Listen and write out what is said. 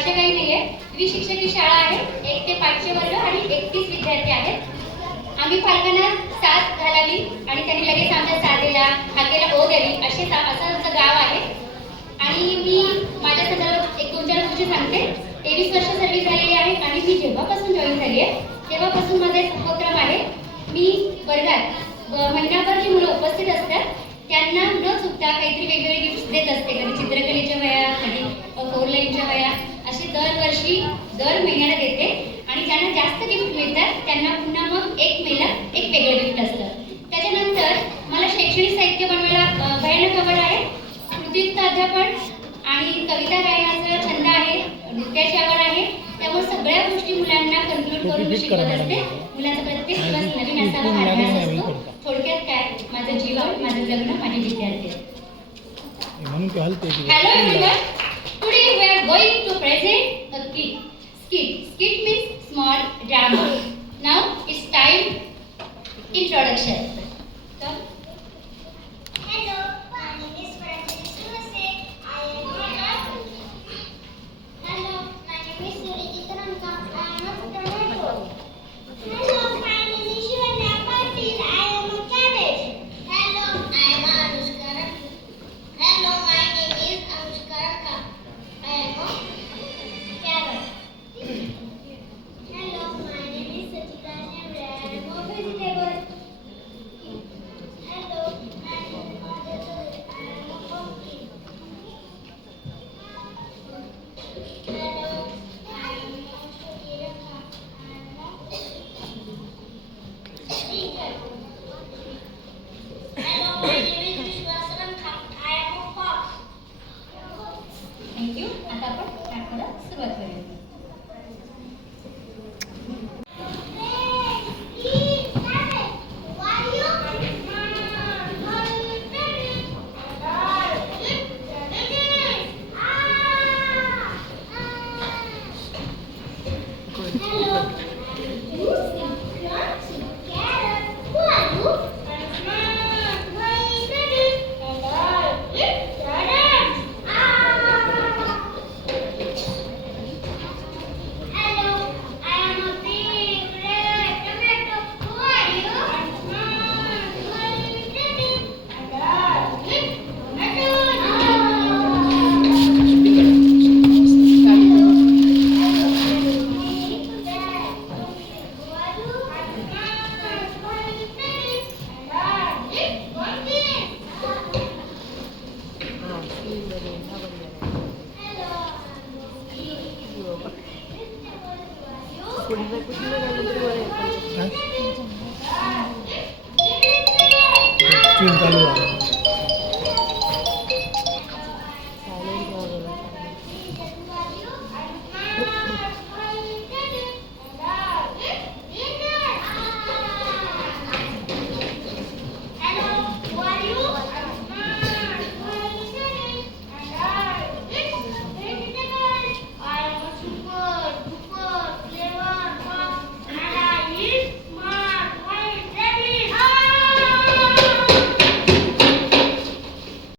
असे काही नाहीये. द्विशिक्षक ही शाळा आहे एक ते पाचशे वर्ग आणि एकतीस विद्यार्थी आहेत. आम्ही पालकांना साथ घालावी आणि त्यांनी लगेच आमच्या साधेला दिला हाकेला ओ द्यावी असे सा- असं आमचं गाव आहे. आणि मी माझ्या संदर्भात एक दोन चार गोष्टी सांगते. तेवीस वर्ष सर्व्हिस झालेली आहे आणि मी जेव्हापासून जॉईन झाली आहे तेव्हापासून माझा एक उपक्रम आहे. मी वर्गात ब- महिनाभर जी मुलं उपस्थित असतात त्यांना न चुकता काहीतरी वेगवेगळे गिफ्ट देत असते. कधी चित्रकलेच्या वया कधी फोर लाईनच्या वया अशी दरवर्षी दर महिन्याला देते. आणि ज्यांना जास्त गिफ्ट मिळतात त्यांना पुन्हा मग एक मेला एक वेगळं गिफ्ट असतं. त्याच्यानंतर मला शैक्षणिक साहित्य बनवायला भयानक आवड आहे. कृतीयुक्त अध्यापन आणि कविता गायनाचा छंद आहे. नृत्याची आवड आहे. त्यामुळे सगळ्या गोष्टी मुलांना कन्क्लूड करून मी शिकवत असते. मुलांचा प्रत्येक दिवस नवीन असावा हा ध्यास असतो. थोडक्यात काय? माझं जीवन माझं लग्न माझे विद्यार्थी. ते हलते की Hello everyone. present a kid. Skit. Skit means small drama. Now it's time introduction. Hello, screen चालू आहे